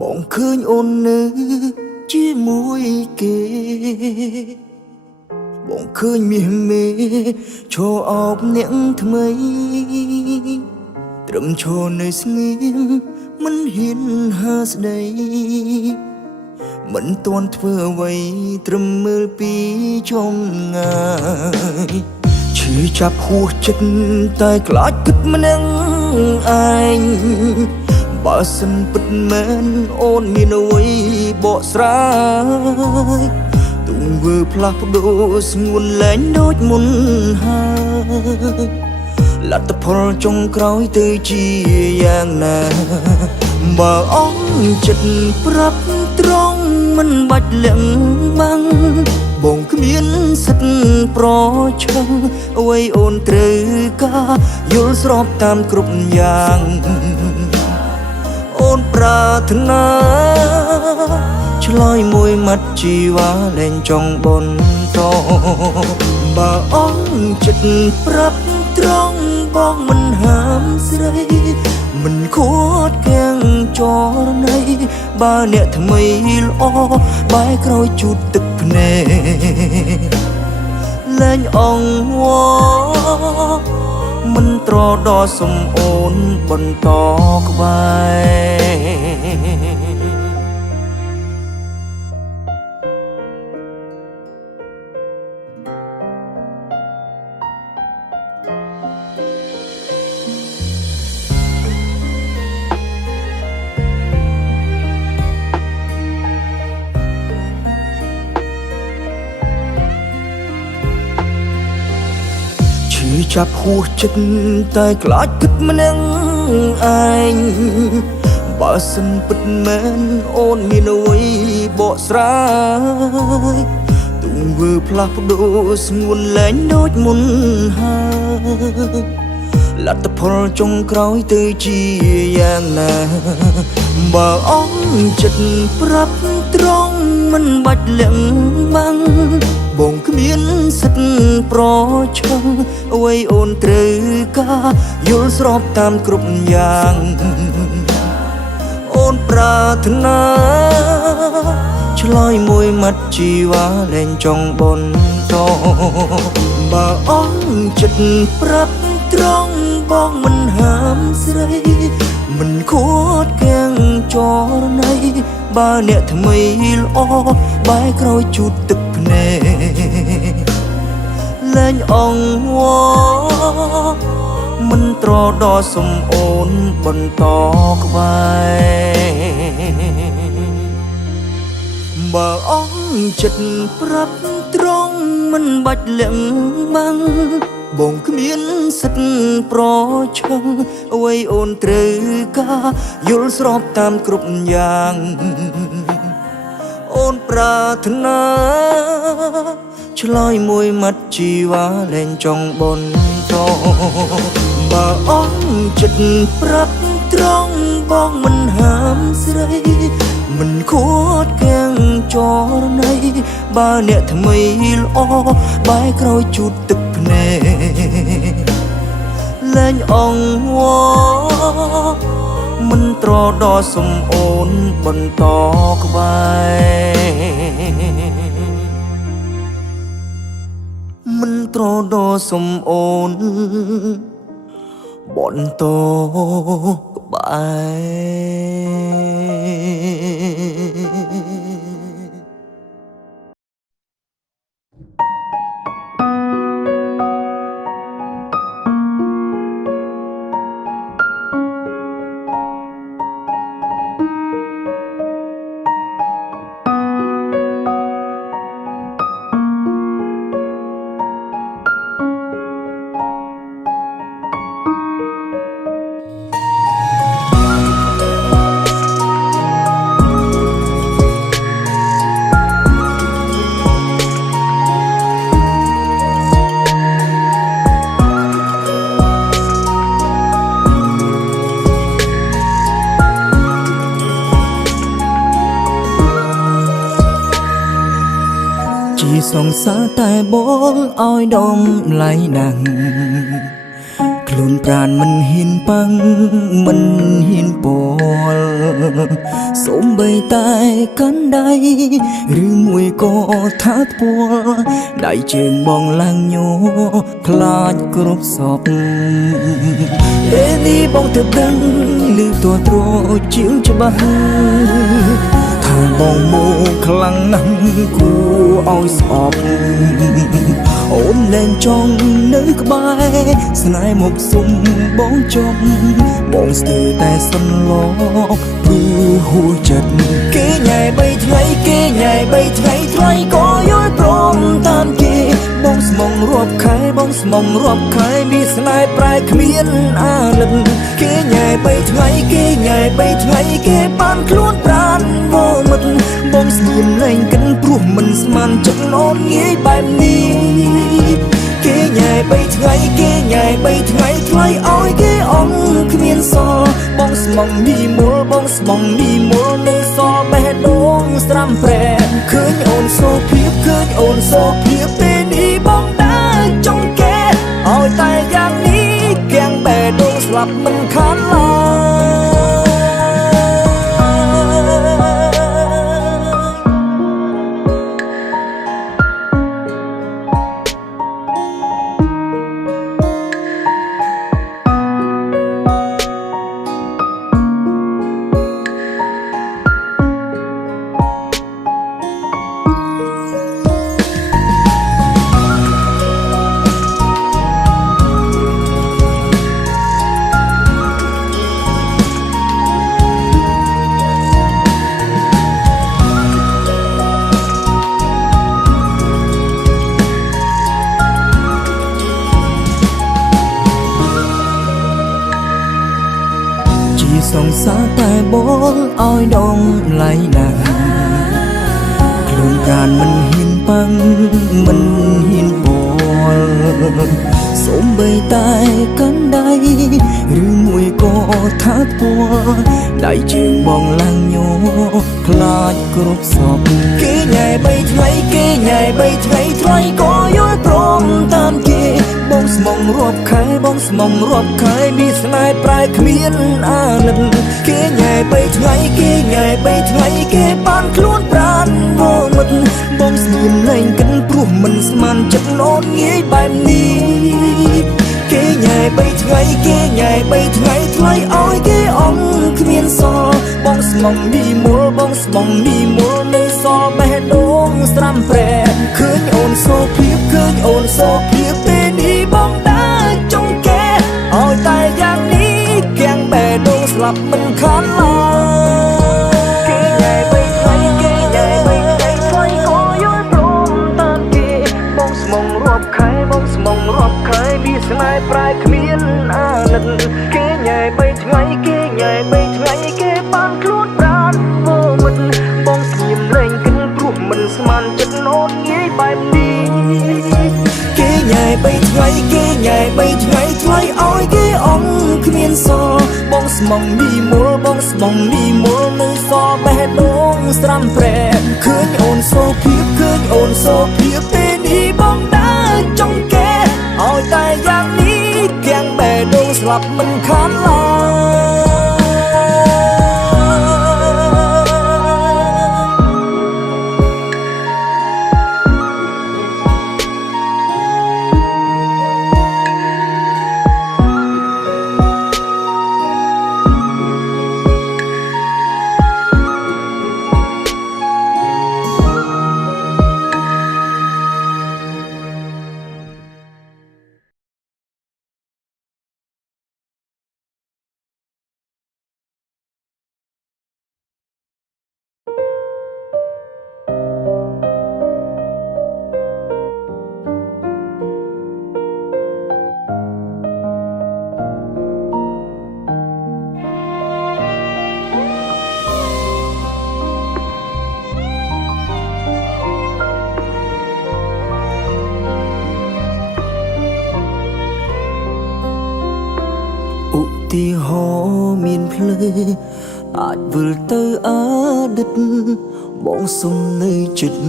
បងឃើញអូននៅជាមួយគេបងឃើញមាសមេឈរអោបអ្នកថ្មីត្រឹមឈរនៅស្ងៀមមិនហ៊ានហើស្ដីមិនទាន់ធ្វើអ្វីត្រឹមមើលពីចំងាយឈឺចាប់ហួសចិត្តតែខ្លាចគិតម្នាក់ឯងបើសិនពិតមែនអូនមានអ្វីបកស្រាយទង្វើផ្លាស់ប្ដូរស្ងួនលែងដូចមុនហើយលទ្ធផលចុងក្រោយទៅជាយ៉ាងណាបើអងចិត្តប្រាប់ត្រង់មិនបាច់លៀងបាំងបងគ្មានសិទ្ធប្រឆាំងអ្វីអូនត្រូវការយល់ស្របតាមគ្រប់យ៉ាងអូនប្រាថ្នាឆ្លើយមួយម៉ាត់ជីវ៉ាលែងចង់បន្តបើអងចិត្តប្រាប់ត្រង់បងមិនហាមស្រីមិនខួតកាំងចរណៃបើអ្នកថ្មីល្អបែរក្រោយជូតទឹកភ្នែកលែងអង្វរមិនត្រដល់សំអូនបន្តក្បែរចាប់ហួសចិត្តតែខ្លាចគិតម្នាក់ឯងបើសិនពិតមែនអូនមានអ្វីបកស្រាយទង្វើផ្លាស់ប្ដូរស្ងួនលែងដូចមុនហើយលទ្ធផលចុងក្រោយទៅជាយ៉ាងណាបើអងចិត្តប្រាប់ត្រង់មិនបាច់លៀងបាំងបងគ្មានសិទ្ធប្រឆាំងអ្វីអូនត្រូវការយល់ស្របតាមគ្រប់យ៉ាងអូនប្រាថ្នាឆ្លើយមួយម៉ាត់ជីវ៉ាលែងចង់បន្តបើអងចិត្តប្រាប់ត្រង់បងមិនហាមស្រីមិនខួតកាំងចរណៃបើអ្នកថ្មីល្អបែរក្រោយជូតទឹកភ្នែកលែងអង្វរមិនត្រដល់សំអូនបន្តក្បែរបើអងចិត្តប្រាប់ត្រង់មិនបាច់លៀងបាំងបងគ្មានសិទ្ធប្រឆាំងអ្វីអូនត្រូវការយល់ស្របតាមគ្រប់យ៉ាងអូនប្រាថ្នាឆ្លើយមួយម៉ាត់ជីវ៉ាលែងចង់បន្តបើអងចិត្តប្រាប់ត្រង់បងមិនហាមស្រីមិនខួតកាំងចរណៃបើអ្នកថ្មីល្អបែរក្រោយជូតទឹកភ្នែកលែងអង្វរមិនត្រដល់សំអូនបន្តក្បែរមិនត្រដល់សំអូនបន្តក្បែរ សងសារតែបងឲ្យដំឡៃណាស់ខ្លួនប្រានមិនហ៊ានប៉ាំងមិនហ៊ានពលសូមបីតែកាន់ដៃឬមួយក៏ថាពួលដៃជើងបងឡើងញោខ្លាចគ្រប់សពពេលនេះបងទៅដឹងឮតួត្រជាងច្បាស់ថាបងមកខ្លាំងណាស់គួរឲ្យស្អប់អូនលែងចង់នៅក្បែរស្នេហ៍មកសុំបងចប់បងស្ទើរតែសន្លប់ព្រឺហួចចិត្តគេញ៉ែ3ថ្ងៃគេញ៉ែ3ថ្ងៃថ្លៃក៏យល់ព្រមតាមគេបងស្មងរាប់ខែបងស្មងរាប់ខែមានស្នេហ៍ប្រែគ្មានអាណិតគេញ៉ែ3ថ្ងៃគេញ៉ែ3ថ្ងៃគេបានខ្លួនប្រានvôមិត្តបងស្ងៀមលែងកិនព្រោះមិនស្មានចិត្តអូនងាយបែបនេះគេញ៉ែ3ថ្ងៃគេញ៉ែ3ថ្ងៃថ្លៃឲ្យគេអង្គគ្មានសល់បងស្មងនីមូលបងស្មងនីមូលនៅសល់បេះដូងស្រាំប្រែឃើញអូនសូភាពឃើញអូនសូភាពពេលនេះបងដើរចង់កែឲ្យតែយ៉ាងនេះគាំងបេះដូងស្លាប់មិនខានឡើយសងសារតែបងឲ្យដំឡៃណាស់ខ្លួនប្រានមិនហ៊ានប៉ាំងមិនហ៊ានបលសូមបីតែកាន់ដៃឬមួយក៏ថាពួលដៃជើងបងឡើងញោខ្លាចគ្រប់សពគេញ៉ែ3ថ្ងៃគេញ៉ែ3ថ្ងៃថ្លៃក៏យល់ព្រមតាមគេបងស្មងរាប់ខែបងស្មងរាប់ខែមានស្នេហ៍ប្រែគ្មានអាណិតគេញ៉ែ3ថ្ងៃគេញ៉ែ3ថ្ងៃគេបានខ្លួនប្រានvôមិត្តបងស្ងៀមលែងកិនព្រោះមិនស្មានចិត្តអូនងាយបែបនេះគេញ៉ែ3ថ្ងៃគេញ៉ែ3ថ្ងៃថ្លៃឲ្យគេអង្គគ្មានសល់បងស្មងនីមូលបងស្មងនីមូលនៅសល់បេះដូងស្រាំប្រែឃើញអូនសូភាពឃើញអូនសូភាពពេលនេះបងដើរចង់កែឲ្យតែយ៉ាងនេះគាំងបេះដូងស្លាប់មិនខានឡើយគេញ៉ែ3ថ្ងៃគេញ៉ែ3ថ្ងៃថ្លៃក៏យល់ព្រមតាមគេបងស្មងរាប់ខែបងស្មងរាប់ខែមានស្នេហ៍ប្រែគ្មានអាណិតគេញ៉ែ3ថ្ងៃគេញ៉ែ3ថ្ងៃគេបានខ្លួនប្រានvôមិត្តបងស្ងៀមលែងកិនព្រោះមិនស្មានចិត្តអូនងាយបែបនេះគេញ៉ែ3ថ្ងៃគេញ៉ែ3ថ្ងៃថ្លៃឲ្យគេអង្គគ្មានសល់បងស្មងនីមូលបងស្មងនីមូលនៅសល់បេះដូងស្រាំប្រែឃើញអូនសូភាពឃើញអូនសូភាពពេលនេះបងដើរចង់កែឲ្យតែយ៉ាងនេះគាំងបេះដូងស្លាប់មិនខានឡើយទីហោមានភ្លឺអាចវិលទៅអតីតប បងសុំនៅចិត្ត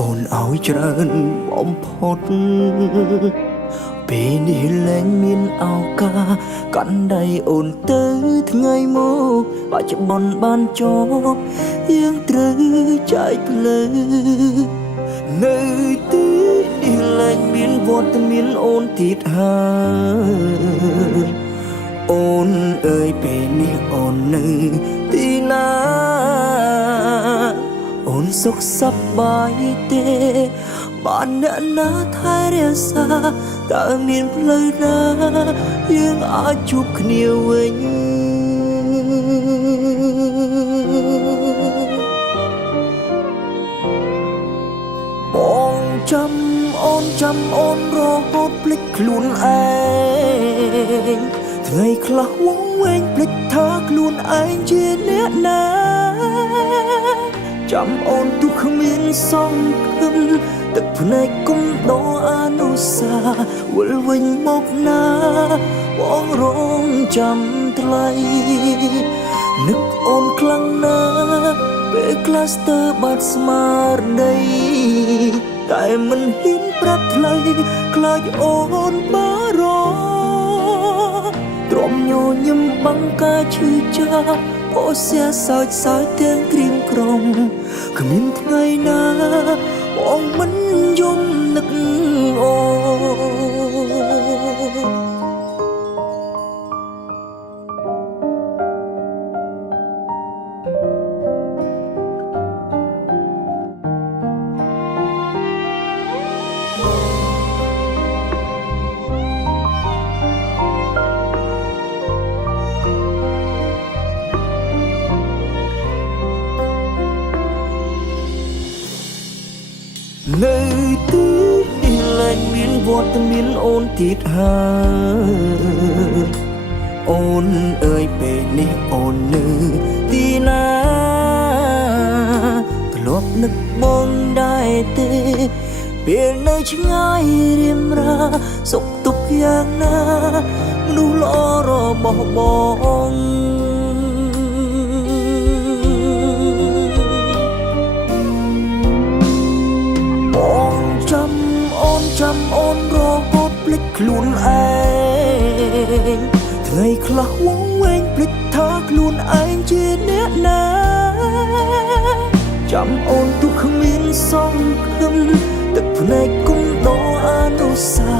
អូនឲ្យច្រើនបំផុតពេលនេះលែងមានឱកាសកាន់ដៃអូនទៅថ្ងៃមកបច្ចុប្បន្នបានចប់យើងត្រូវចែកផ្លូវនៅទីនេះលែងមានវត្តមានអូនទៀតហើយអូនអើយពេលនេះអូននៅទីណាអូនសុខសប្បាយទេបានអ្នកណាថែរក្សាតើមានផ្លូវណាយើងអាចជួបគ្នាវិញបងចាំអូនរហូតភ្លេចខ្លួនឯងថ្ងៃខ្លះវង្វេងភ្លេចថាខ្លួនឯងជាអ្នកណាចាំអូនទុកគ្មានសង្ឃឹមទឹកភ្នែកគុំដោអនុសាវិលវិញមកណាបងរងចាំថ្លៃនឹកអូនខ្លាំងណាស់ពេលក្លាស្ទើបាត់ស្មារតីតែមិនហ៊ានប្រាប់ថ្លៃខ្លាចអូនបារម្ភទ្រាំញញឹមបង្ការឈឺចាប់អូសែសោចទាំងក្រៀមក្រំគ្មានថ្ងៃណាបងមិនយំនឹកអូនៅទីនេះលែងមានវត្តមានអូនទៀតហើយអូនអើយពេលនេះអូននៅទីណាធ្លាប់នឹកបងដែរទេពេលនៅឆ្ងាយរៀមរាសុខទុក្ខយ៉ាងណាមនុស្សល្អរបស់បងចាំអូនរហូតភ្លេចខ្លួនឯងថ្ងៃខ្លះវង្វេងភ្លេចថាខ្លួនឯងជាអ្នកណាចាំអូនទុកគ្មានសង្ឃឹមទឹកភ្នែកគុំដោអនុសា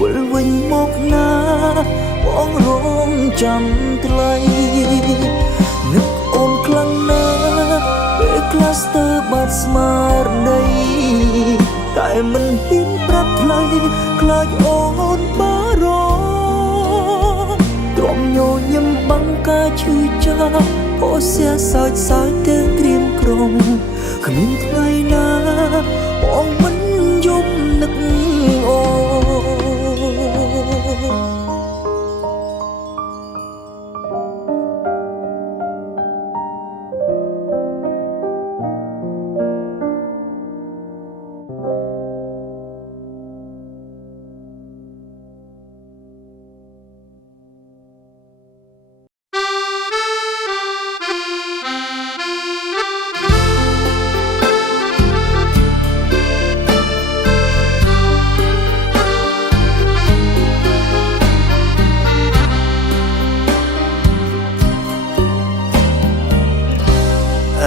វិលវិញមកណាបងរងចាំថ្លៃនឹកអូនខ្លាំងណាស់ពេលក្លាស្ទើបាត់ស្មារតីតែមិនហ៊ានប្រាប់ថ្លៃខ្លាចអូនបារម្ភទ្រាំញញឹមបង្ការឈឺចាប់អូសែសោចទាំងក្រៀមក្រំគ្មានថ្ងៃណាបងមិនយំនឹកអូ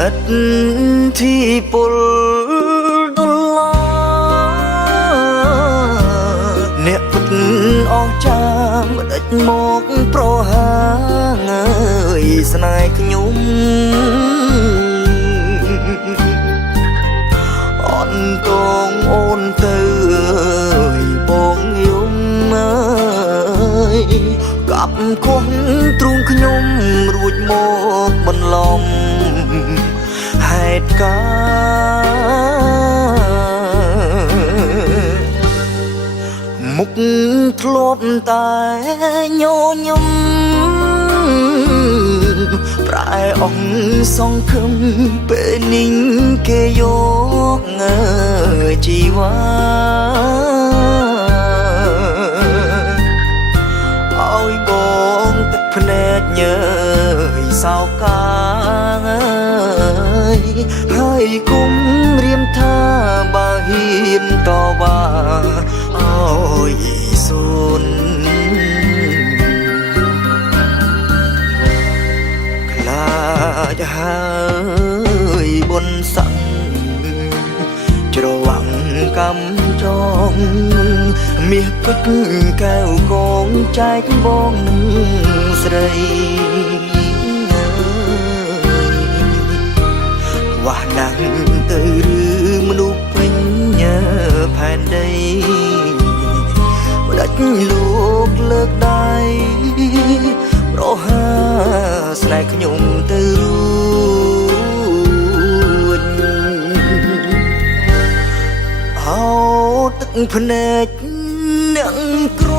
ឥតទីពលដុល្លារអ្នកពុតអស់ចាំដេចមកប្រហាងអើយស្នេហ៍ខ្ញុំអន្តងអូនទៅអើយបងយំអើយកាប់ខុសទ្រូងខ្ញុំរួចមកបន្លំហេតុការមុខធ្លាប់តែញញឹមប្រែអងសង្ឃឹមពេលនេះគេយកជីវ៉ាឲ្យបងទឹកភ្នែកញើយសោកកាងហើយ គុំរៀមថាបើហ៊ានតវ៉ាអើយសូនខ្លាចហើយបុនស័ក្តិច្រវាំងកំចងមាសពេជ្រកែវកងចែកបងនឹងស្រីវ៉ាណាស់ទៅឬមនុស្សពេញផែនដីផ្ដាច់លោកលើកដៃប្រហាស្នេហ៍ខ្ញុំទៅរួចហៅទឹកភ្នែកអ្នកក្រ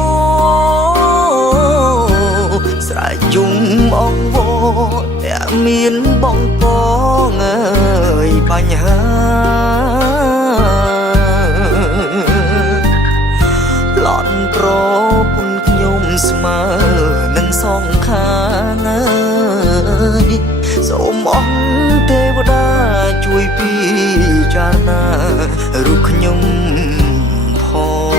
ស្រែកជុំអងវតែមានបងកងអើយបញ្ហាឡន់ក្រពុនខ្ញុំស្មើនឹងសងខាងអើយសូមអងទេវតាជួយពិចារណារូបខ្ញុំផង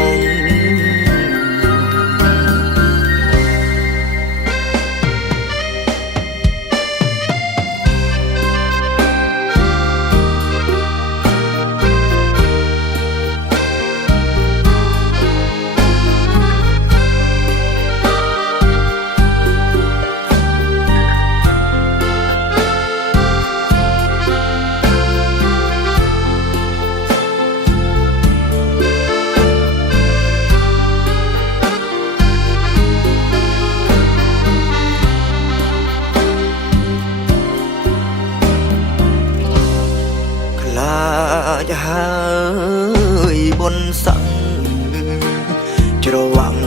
ហើយបុនស័ក្តិច្រវាំង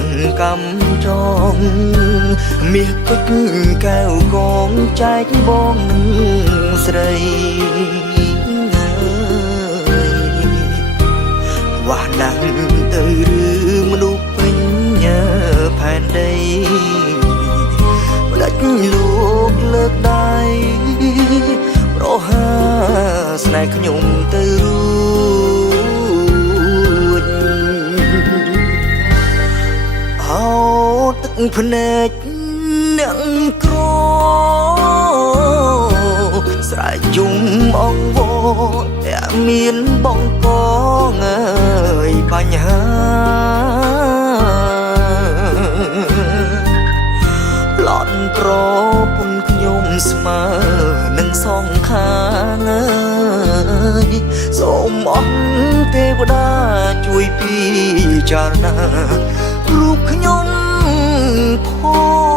កំចងមាសពេជ្រកែវកងចែកបងនឹងស្រីវ៉ាណាស់ទៅឬមនុស្សពេញផែនដីផ្ដាច់លោកលើកដៃប្រហាស្នេហ៍ខ្ញុំទៅរួចហៅទឹកភ្នែកអ្នកក្រស្រែកជុំអងវតែមានបងកងអើយបញ្ហាឡន់ក្រពុនខ្ញុំស្មើនឹងសងខាងអើយសូមអងទេវតាជួយពិចារណារូបខ្ញុំផង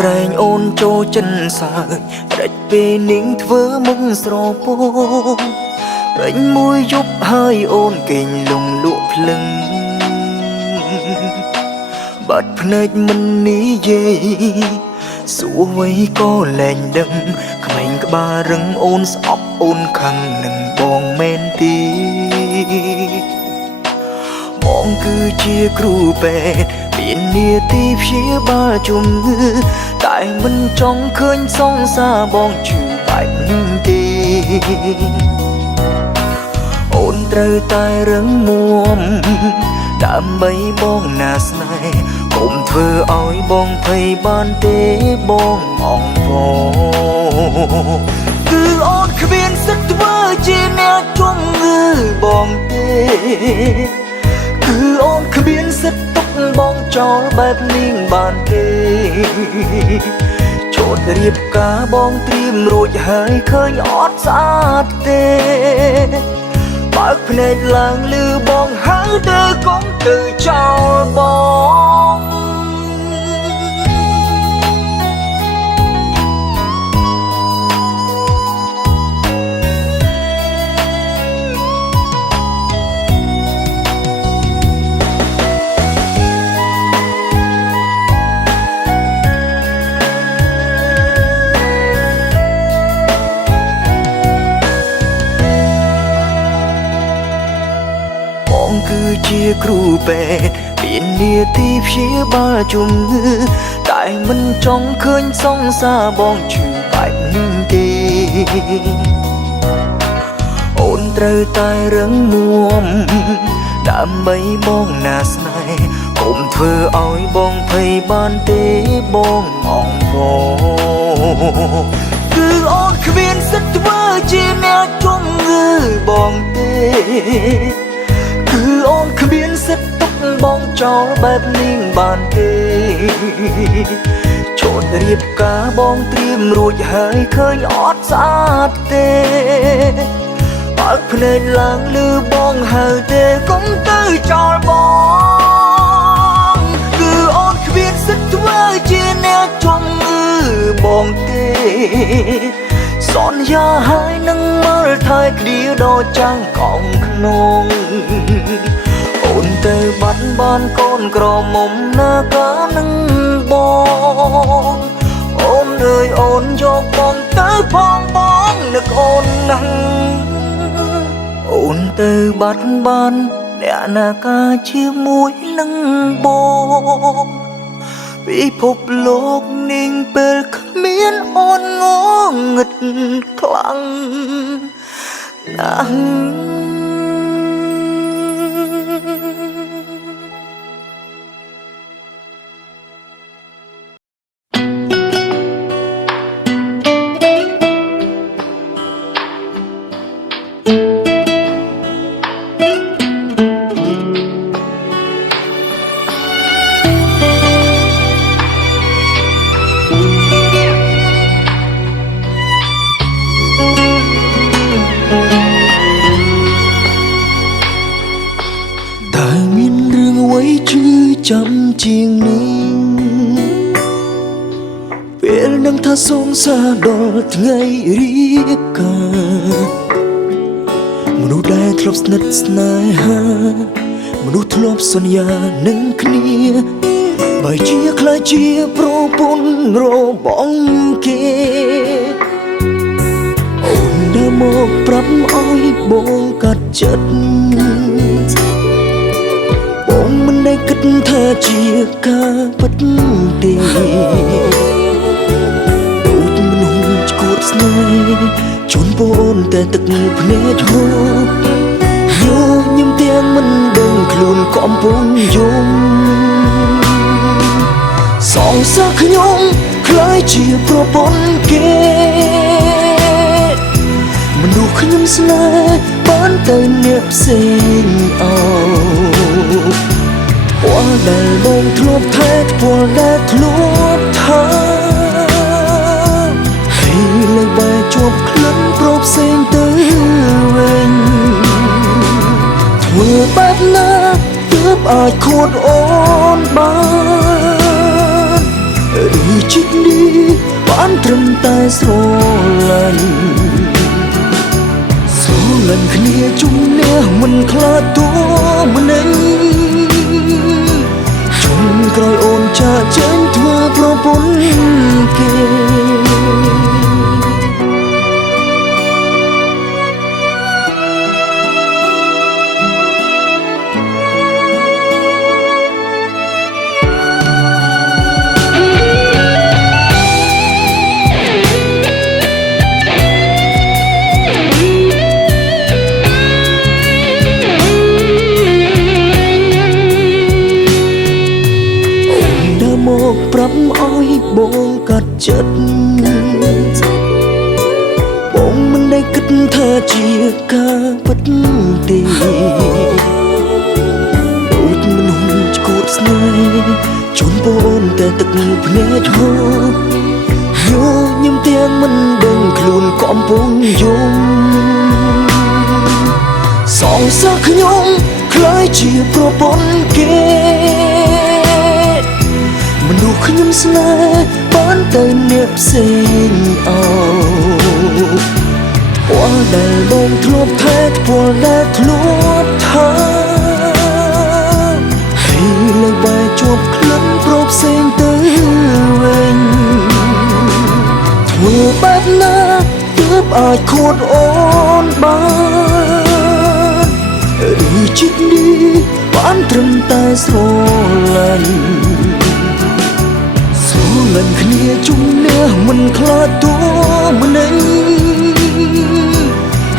ក្រែងអូនចូលចិនសើចដាច់ពេលនាងធ្វើមុខស្រពោពេញមួយយប់ហើយអូនគេងលងលក់ភ្លឹងបាត់ភ្នែកមិននិយាយសួរអ្វីក៏លែងដឹងក្មេងក្បាលរឹងអូនស្អប់អូនខឹងនឹងបងមែនទេបងគឺជាគ្រូពេទ្យមាននាទីព្យាបាលជំងឺតែមិនចង់ឃើញសងសារបងជឿបែបនេះទេអូនត្រូវតែរឹងមាំដើម្បីបងណាស្នេហ៍កុំធ្វើឲ្យបងភ័យបានទេបងអងបងគឺអូនគ្មានសិទ្ធិធ្វើជាអ្នកជំងឺបងទេគឺអូនគ្មានសិទ្ធិទុកបងចោលបែបនេះបានទេឈ ดរៀបការបងត្រៀមរួចហើយឃើញអត់ស្អាតទេបើកភ្នែកឡើងឮបងហៅទៅកុំទៅចោលបងគឺជាគ្រូពេទ្យមាននាទីព្យាបាលជំងឺតែមិនចង់ឃើញសង្សារបងឈឺបែបនេះទេអូនត្រូវតែរឹងមាំដើម្បីបងណាស្នេហ៍កុំធ្វើឲ្យបងភ័យបានទេបងអងផងគឺអូនគ្មានសិទ្ធិធ្វើជាអ្នកជំងឺបងទេគឺអូនគ្មានសិទ្ធិទុកបងចោលបែបនេះបានទេចូលរៀបការបងត្រៀមរួចហើយឃើញអត់ស្អាតទេបើកភ្នែកឡើងឮបងហៅទេកុំទៅចោលបងគឺអូនគ្មានសិទ្ធិធ្វើជាអ្នកជំងឺបងទេសន្យាហើយនឹងមើលថែគ្នាដល់ចាំងកងក្នុងអូនទៅបាត់បានកូនក្រមុំណាកានឹងបងអូនអើយអូនយកបងទៅផងបងនឹកអូនណាស់អូនទៅបាត់បានអ្នកណាកាជាមួយនឹងបងពិភពលោកនេះពេលគ្មានអូនងងឹតខ្លាំងណាស់ចាំជាងនេះពេលនឹងថាសងសាដល់ថ្ងៃរៀបការមនុស្សដែលធ្លាប់ស្និទ្ធស្នេហាមនុស្សធ្លាប់សន្យានឹងគ្នាបើជាខ្លាចជាប្រពន្ធរបស់គេអូនដើរមកប្រាប់ឲ្យបងកាត់ចិត្តបងមិនได้គិតថាជាការពិតទេដូចមនុស្សឈួតស្នេហ៍ជន់បងតែទឹកភ្នែកហូរញញឹមទាំងមិនដឹងខ្លួនកំពុងយំសងសឹកខ្ញុំខ្លាចជាប្រពន្ធគេមនុស្សខ្ញុំស្នេហ៍បានទៅអ្នកផ្សេងអោពណ៌ដែលបងធ្លាប់ថែពណ៌ដែលធ្លាប់ថាហើយលើបែរជាប់ក្លិនប្រផ្សេងទៅវិញធ្វើបែបណាទើបអាចខួតអូនបានឬជីកនេះបានត្រឹមតែស្រឡាញ់គ្នាជុំនេះមិនខ្លាចតួម្នេញជុំក្រោយអូនចាចេញធ្វើប្រពន្ធគេ បងកាត់ចិត្តបងមិនได้គិតថាជាការពិតទេដូចមនុស្សឈួតស្នេហ៍ជូនបងតែទឹកភ្នែកហូរញ ញឹមទាំងមិនដឹងខ្លួនកំពុងយំសងសឹកខ្ញុំคล้ายជាប្រពន្ធគេមនុស្សខ្ញុំស្នេហ៍បានទៅអ្នកផ្សេងអោពណ៌ដែលបងធ្លាប់ថែពណ៌ដែលធ្លាប់ថាហើយលើបែរជាប់ក្លិនប្រផ្សេងទៅវិញធ្វើបែបណាទើបអាចខួតអូនបានឬជិតនេះបានត្រឹមតែស្រឡាញ់គ្នាជំនះមិនខ្លាចតួម្នេញ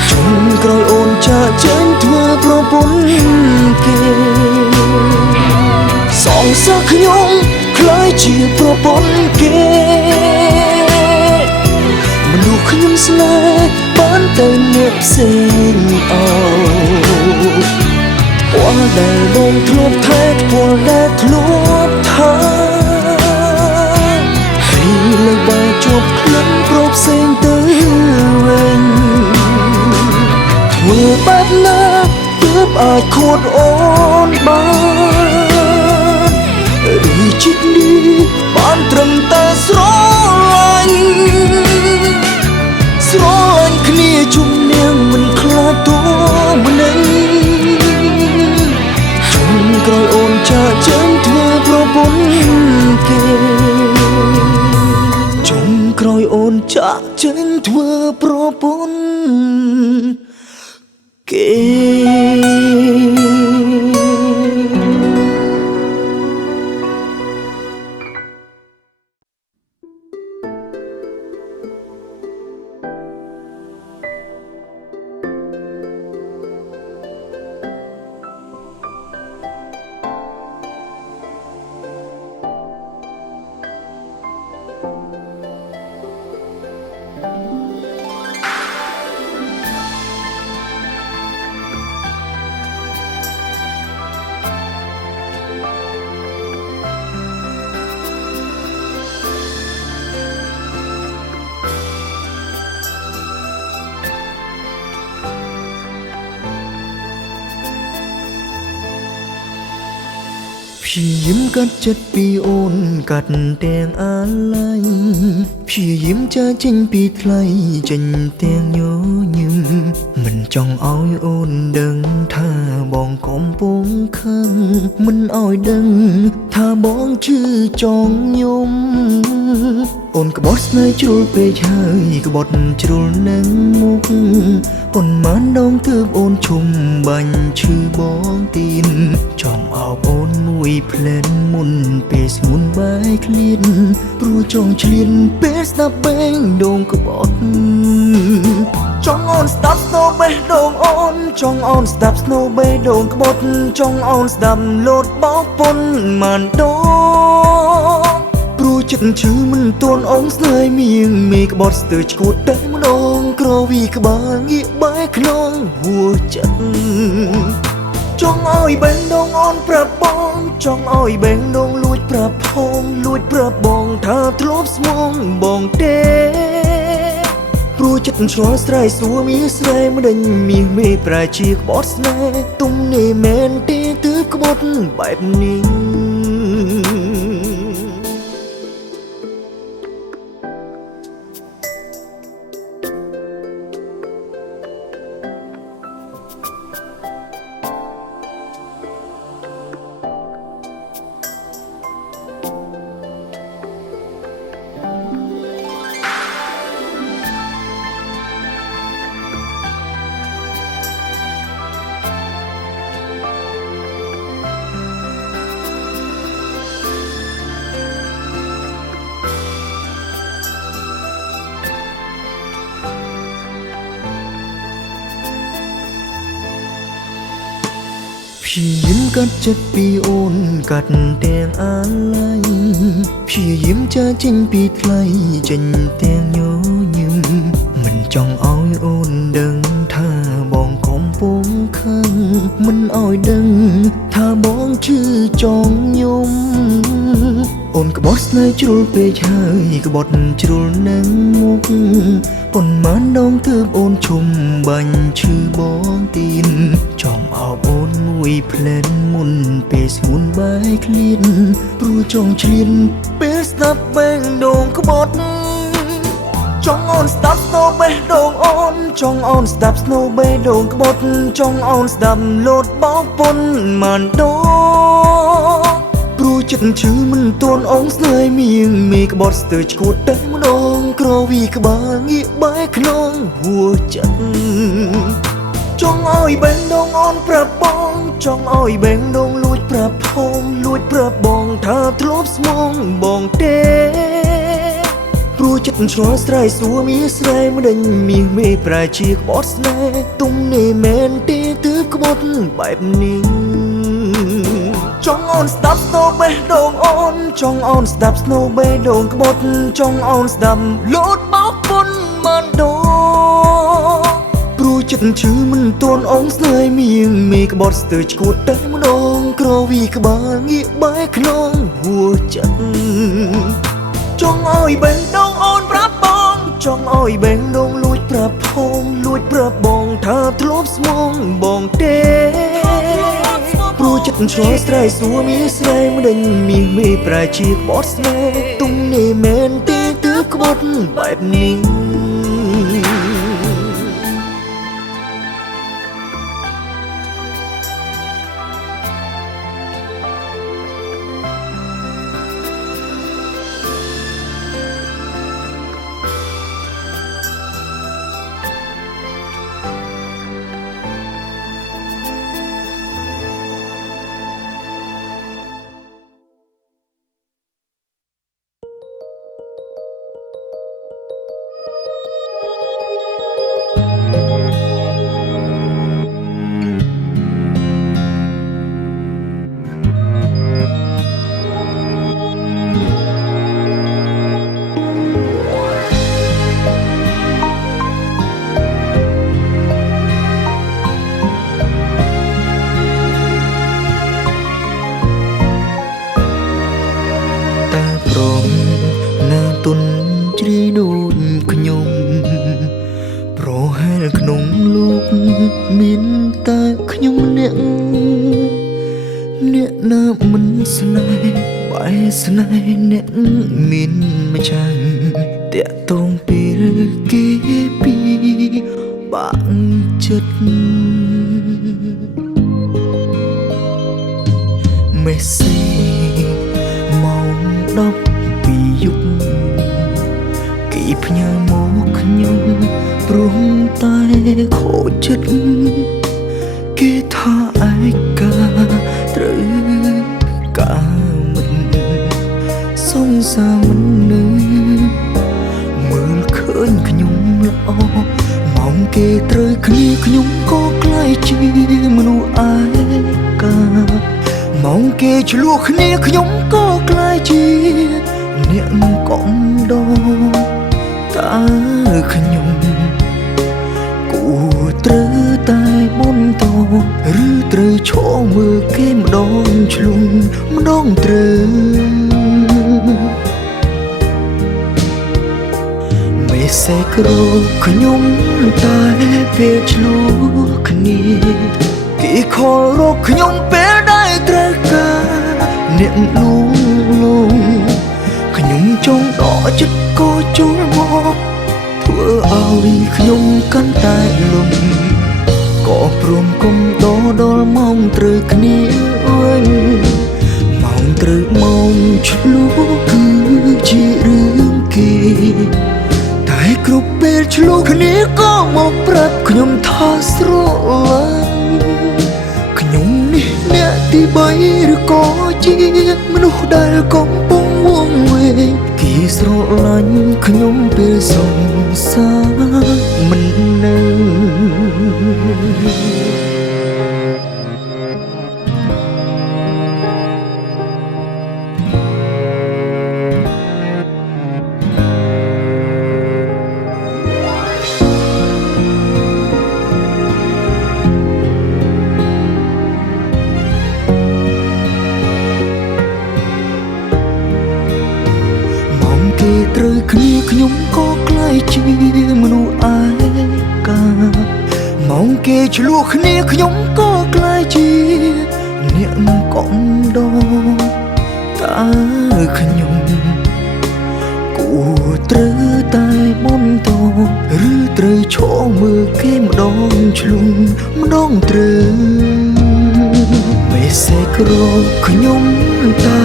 ជុំក្រោយអូនចាកចេញធ្វើប្រពន្ធគេសងសឹកខ្ញុំคล้ายជាប្រពន្ធគេមនុស្សខ្ញុំស្នេហ៍បានទៅអ្នកផ្សេងអោពណ៌ដែលបងធ្លាប់ថែពណ៌ដែលធ្លាប់ថាលើបែរជាប់ក្លិនប្រផ្សេងទៅវិញធ្វើបែបណាទើបអាចខួតអូនបានឬជិតនេះបានត្រឹមតែស្រឡាញ់គ្នាជំនះមិនខ្លាចតួម្នេញជុំក្រោយអូនចាកចេញធ្វើប្រពន្ធគេក្រោយអូនចាកចេញធ្វើប្រពន្ធគេព្យាយាមកាត់ចិត្តពីអូនកាត់ទាំងអាឡ័យព្យាយាមចាចេញពីថ្លៃចេញទាំងញញឹមមិនចង់ឲ្យអូនដឹងថាបងកំពុងខឹងមិនឲ្យដឹងថាបងជឿចង់យំអូនក្បត់ស្នេហ៍ជ្រុលពេកហើយក្បត់ជ្រុលនឹងមុខប៉ុន្មានដងទើបអូនឈុំបាញ់ឈឺបងទីនចង់អោបអូនមួយផ្លែនមុនពេលស្ងួនបែកឃ្លានព្រោះចង់ឆ្លៀនពេលស្ដាប់បេងដងក្បត់ចង់អូនស្ដាប់ស្នូបេះដូងអូនចង់អូនស្ដាប់ស្នូបេះដូងក្បត់ចង់អូនស្ដាប់លោតបោកប៉ុនមិនដងព្រោះចិត្តឈឺមិនទាន់អងស្នេហ៍មៀងមេក្បត់ស្ទើរឈួតតែម្ដងក្រវីក្បាលងាកបែកក្នុងហួចិត្តចង់ឲ្យបេះដូងអូនប្រាប់បងចង់ឲ្យបេះដូងលួចប្រាប់ផងលួចប្រាប់បងថាធ្លាប់ស្មងបងទេព្រោះចិត្តឆ្លល់ស្រ័យសួរមាសស្រែមិនដេញមាសមេប្រាជាក្បត់ស្នេហ៍ទុំនេះមែនទេទើបក្បត់បែបនេះព្យាយាមកាត់ចិត្តពីអូនកាត់ទាំងអាឡ័យព្យាយាមចាចេញពីថ្លៃចេញទាំងញញឹមមិនចង់ឲ្យអូនដឹងថាបងកំពុងខឹងមិនឲ្យដឹងថាបងជឿចង់យំ អូនក្បត់ស្នេហ៍ជ្រុលពេកហើយក្បត់ជ្រុលនឹងមុខប៉ុន្មានដងទើបអូនឈុំបាញ់ឈឺបងទីនចង់អោបអូនមួយផ្លែនមុនពេលស្ងួនបែកឃ្លានព្រោះចង់ឆ្លៀនពេលស្ដាប់បេងដងក្បត់ចង់អូនស្ដាប់ស្នូបេះដូងអូនចង់អូនស្ដាប់ស្នូបេះដូងក្បត់ចង់អូនស្ដាប់លោតបោកពុនមិនដងព្រោះចិត្តឈឺមិនទាន់អងស្នេហ៍មៀងមេក្បត់ស្ទើរឈួតតែម្ដងក្រវីក្បាលងាកបែកក្នុងហួចិត្តចង់ឲ្យបេះដូងអូនប្រាប់បងចង់ឲ្យបេះដូងលួចប្រាប់ផងលួចប្រាប់បងថាធ្លាប់ស្មងបងទេព្រោះចិត្តឆ្លល់ស្រ័យសួរមានស្រែមិនដេញមាសមេប្រាជាក្បត់ស្នេហ៍ទុំនេះមែនទេទើបក្បត់បែបនេះចង់អូនស្ដាប់ស្នូបេះដូងអូនចង់អូនស្ដាប់ស្នូបេះដូងក្បត់ចង់អូនស្ដាប់លោតបោកពុនមិនដងព្រោះចិត្តឈឺមិនទាន់អងស្នេហ៍មៀងមេក្បត់ស្ទើរឈួតតែម្ដងក្រវីក្បាលងាកបែកក្នុងហួចិត្តចង់ឲ្យបេះដូងអូនប្រាប់បងចង់ឲ្យបេះដូងលួចប្រាប់ផងលួចប្រាប់បងថាធ្លាប់ស្មងបងទេព្រោះចិត្តឆ្លល់ស្រ័យសួរមានស្រែមិនដេញមាសមេប្រាជាក្បត់ស្នេហ៍ទុំនេះមែនទេទើបក្បត់បែបនេះទុនជ្រីដូចខ្ញុំប្រហែលក្នុងលោកមានតែខ្ញុំអ្នកណាមិនស្នេហ៍បែរស្នេហ៍អ្នកមានម្ចាស់តាក់ទងពេលគេពីបាក់ចិត្តមេសេម៉ោង10ពីយប់គេផ្ញើមកខ្ញុំព្រោះតែខូចចិត្តគេថាឯកាត្រូវការមិនសង្សារមិននៅមើលឃើញខ្ញុំល្អម៉ោងគេត្រូវគ្នាខ្ញុំក៏ក្លាយជាមនុស្សឯកាម៉ោងគេឆ្លោះគ្នាខ្ញុំក៏ក្លាយជាអ្នកកំដរតើខ្ញុំគួរត្រូវតែបន្តឬត្រូវឈរមើលគេម្ដងឆ្លងម្ដងត្រូវមេសេក្រខ្ញុំតែពេលឆ្លោះគ្នាគេខលរកខ្ញុំពេលដែលត្រូវការអ្នកលួងលោមខ្ញុំចង់ដកចិត្តក៏ចូលមកធ្វើឲ្យខ្ញុំកាន់តែលំក៏ព្រមគុំដល់ម៉ោងត្រូវគ្នាវិញម៉ោងត្រូវម៉ោងឆ្លុះគឺជារឿងគេតែគ្រប់ពេលឆ្លុះគ្នាក៏មកប្រាប់ខ្ញុំថាស្រឡាញ់ខ្ញុំនេះអ្នកទី3ឬក៏ជាមនុស្សដែលកំពុងវង្វេងគេស្រឡាញ់ខ្ញុំពេលសង្សារមិននៅ គ គេត្រូវគ្នាខ្ញុំក៏ក្លាយជាមនុស្សឯកាម៉ោងគេឆ្លោះគ្នាខ្ញុំក៏ក្លាយជាអ្នកកំដរតើខ្ញុំគួរត្រូវតែបន្តឬត្រូវឈរមើលគេម្ដងឆ្លុំម្ដងត្រូវមេសេក្រខ្ញុំតែ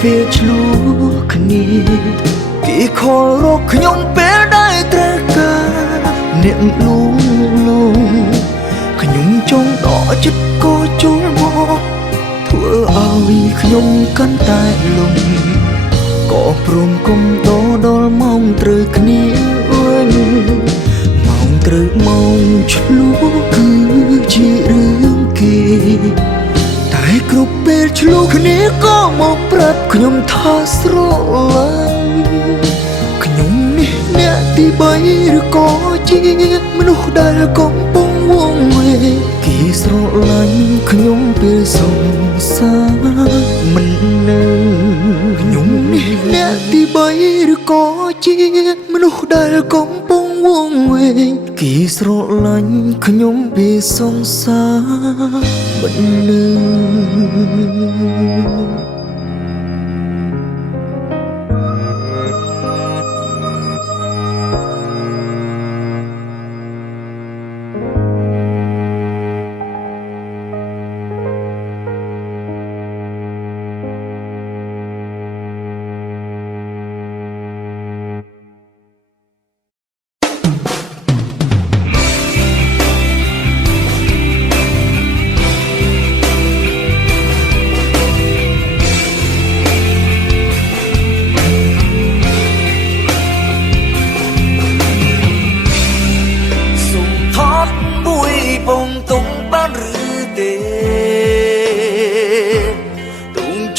ពេលឆ្លោះគ្នាគេខលរកខ្ញុំពេលដែលត្រូវការអ្នកលួងលោមខ្ញុំចង់ដកចិត្តក៏ចូលមកធ្វើឲ្យខ្ញុំកាន់តែលំក៏ព្រមគុំដល់ម៉ោងត្រូវគ្នាវិញម៉ោងត្រូវម៉ោងឆ្លុះគឺជារឿងគេតែគ្រប់ពេលឆ្លុះគ្នាក៏មកប្រាប់ខ្ញុំថាស្រឡាញ់ខ្ញុំនេះអ្នកទី3ឬក៏ជាមនុស្សដែលកំពុងវង្វេងគេស្រឡាញ់ខ្ញុំពេលសង្សារមិននៅខ្ញុំនេះអ្នកទី3ឬក៏ជាមនុស្សដែលកំពុងវង្វេងគេស្រឡាញ់ខ្ញុំពេលសង្សារមិននៅ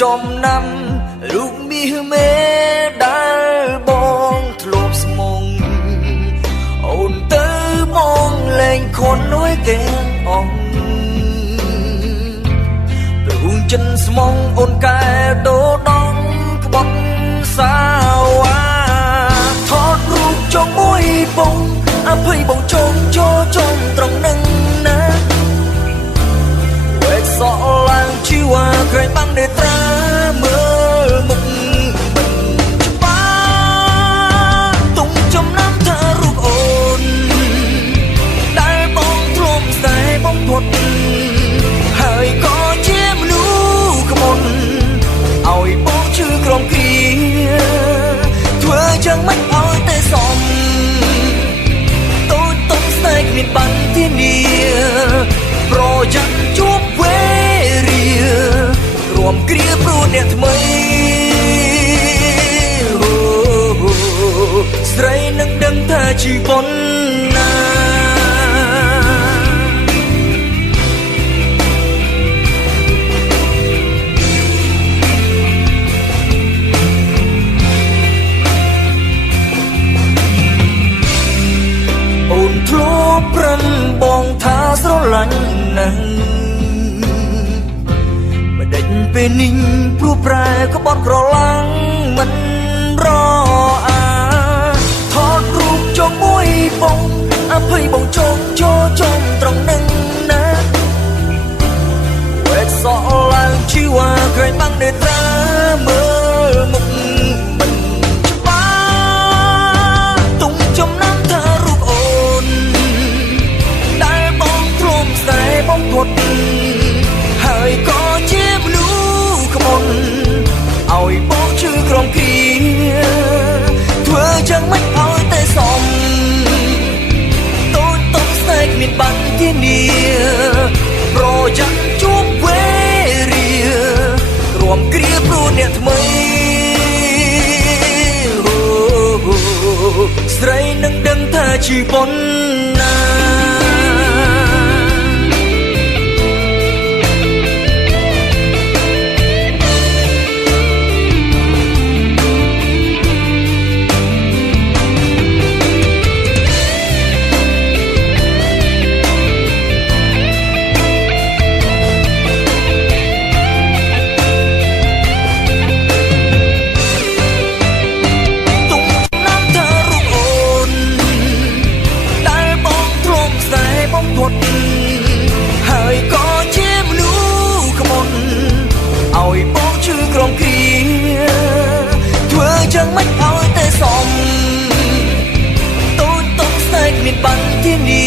ចំណាំរូបមាសមេដែលបងធ្លាប់ស្មងអូនទៅបងលែងខន់នួយទាំងអងព្រោះចិនស្មងអូនកែដូដងក្បត់សាវ៉ាថតរូបចុងមួយបងអភ័យបងចងចំត្រង់នឹងណាវេកសក់ឡើងជីវ៉ាក្រែងបាំងនេត្រាមើលមុខមិនច្បាស់ទុំចំណាំថារូបអូនដែលបងធ្លាប់ស្នេហ៍បំផុតហើយក៏ជាមនុស្សក្បត់ឲ្យបងឈឺក្រំគ្រាធ្វើយ៉ាងមិនឲ្យតែសមតូចតុំស្នេហ៍គ្មានបានធានាប្រយ័ត្នជួបវេរារួមគ្រាព្រោះអ្នកថ្មីស្រីនឹងដឹងថាជីវិតណាអូនធ្លាប់ប្រឹងបងថាស្រឡាញ់ណាស់ពេលនេះព្រោះប្រែក្បត់ក្រឡាំងមិនរអាថតរូបចុងមួយបងអភ័យបងចងចំត្រង់នឹងណាវេកសក់ឡើងជីវ៉ាក្រែងបាំងនេត្រាមើលមុខមិនច្បាស់ទុំចំណាំថារូបអូនដែលបងធ្លាប់ស្នេហ៍បំផុតហើយក៏ជាមនុស្សឲ្យបងឈឺក្រំគ្រាធ្វើយ៉ាងមិនឲ្យតែសមតូចតុំស្នេហ៍គ្មានបានធានាប្រយ័ត្នជួបវេរារួមគ្រាព្រោះអ្នកថ្មីស្រីនឹងដឹងថាជីវិតណា មានបានធានា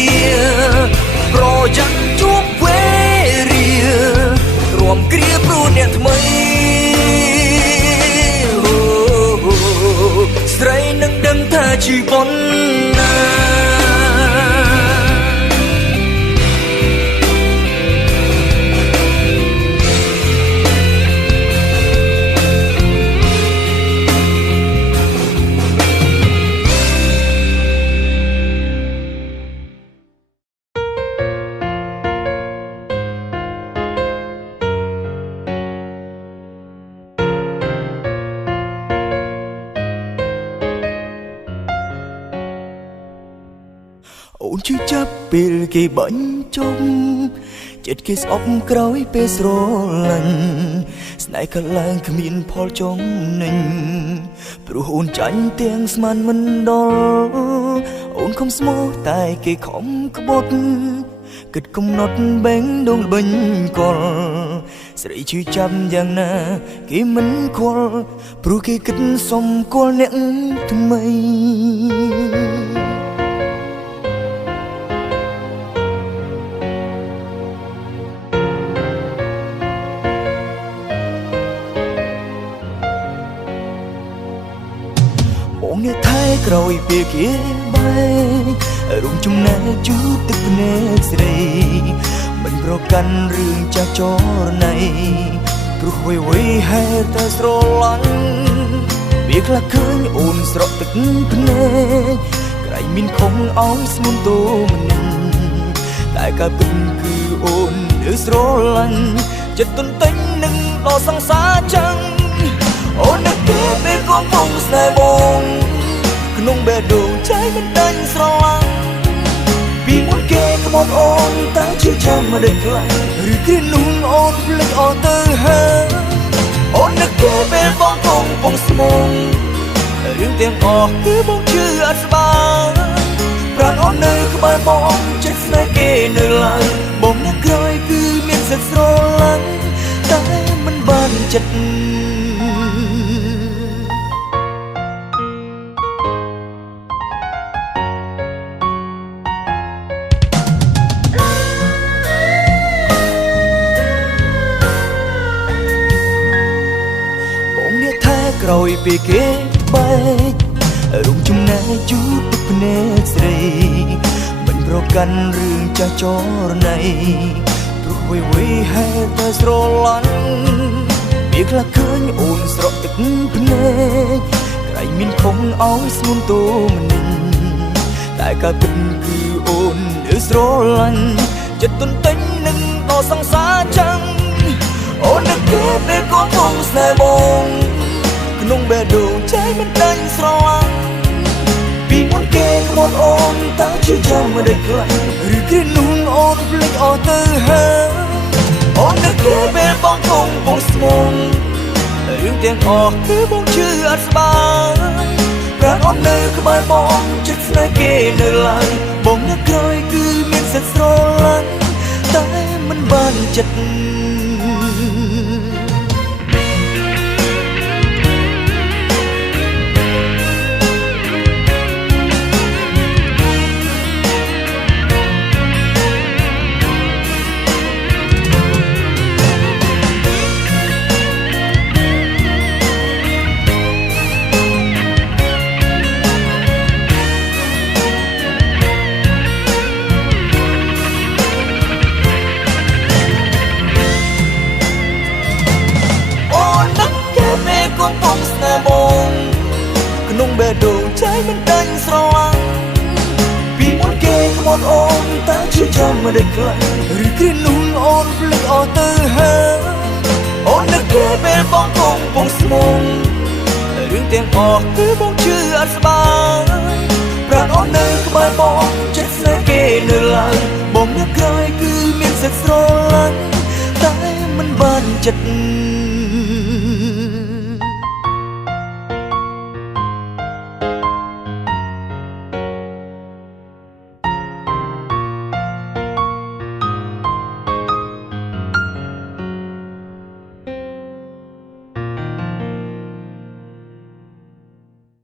ប្រយ័ត្នជួបវេរារួមគ្រាព្រោះអ្នកថ្មីស្រីនឹងដឹងថាជីវិតណាអូនជឿចាប់ពេលគេបាញ់ចុំចិត្តគេស្អប់ក្រោយពេលស្រលាញ់ស្នេហ៍កឡើងគ្មានផលចំណេញព្រោះអូនចាញ់ទាំងស្មានមិនដល់អូនខំស្មោះតែគេខំក្បត់គិតកំណត់បែងដងល្បិញកលស្រីជឿចាប់យ៉ាងណាគេមិនខ្វល់ព្រោះគេគិតសុំគល់អ្នកថ្មីបងអ្នកថែក្រោយពេលគេបែករួមចំណែកជូតទឹកភ្នែកស្រីមិនប្រកាន់រឿងចាស់ចរណៃព្រោះអ្វីហេតុតែស្រឡាញ់វាខ្លះឃើញអូនស្រក់ទឹកភ្នែកក្រែងមានខំឲ្យស្មុំតូមនិញតែក៏ពិតគឺអូននៅស្រឡាញ់ចិត្តទន្ទិញនឹងដល់សង្សារចឹងអូននឹកពេលកំពុងស្នេហ៍បងក្នុងបេះដូងใจមិនដាច់ស្រឡាញ់ពីមុនគេក្បត់អូនតែជឿចាំមិនได้ខ្លាំងឬគ្រានោះអូនភ្លេចអស់ទៅហើយអូននឹកពេលបងកំពុងស្មងរឿងទាំងអស់គឺបងជឿអត់ស្បើប្រាណអូននៅក្បែរបងចិត្តស្នេហ៍គេនៅឡើយបងនៅក្រោយគឺមានសិទ្ធិស្រឡាញ់តែមិនបានចិត្តក្រោយពេលគេបែករួមចំណែកជូតទឹកភ្នែកស្រីមិនប្រកាន់រឿងចាស់ចរណៃព្រោះអ្វីហេតុតែស្រឡាញ់វាខ្លះឃើញអូនស្រក់ទឹកភ្នែកក្រែងមានខំឲ្យស្ងួនតូមនិញតែក៏ពិតគឺអូននៅស្រឡាញ់ចិត្តទន្ទិញនឹងដល់សង្សារចឹងអូននឹកពេលកំពុងស្នេហ៍បងក្នុងបេះដូងใจមិនដាច់ស្រឡាញ់ពីមុនគេក្បត់អូនតែជឿចាំមិនได้ខ្លាំងឬគ្រានោះអូនភ្លេចអស់ទៅហើយអូននឹកពេលបងកំពុងស្មងរឿងទាំងអស់គឺបងជឿអត់ស្បើប្រាណអូននៅក្បែរបងចិត្តស្នេហ៍គេនៅឡើយបងនៅក្រោយគឺមានសិទ្ធិស្រឡាញ់តែមិនបានចិត្តកំពុងស្នេហ៍បងក្នុងបេះដូងใจមិនដាច់ស្រឡាញ់ពីមុនគេក្បត់អូនតែជឿចាំមិនได้ខ្លាំងឬគ្រានោះអូនភ្លេចអស់ទៅហើយអូននឹកពេលបងកំពុងស្មងរឿងទាំងអស់គឺបងជឿអត់ស្បើប្រាណអូននៅក្បែរបងចិត្តស្នេហ៍គេនៅឡើយបងនៅក្រោយគឺមានសិទ្ធិស្រឡាញ់តែមិនបានចិត្ត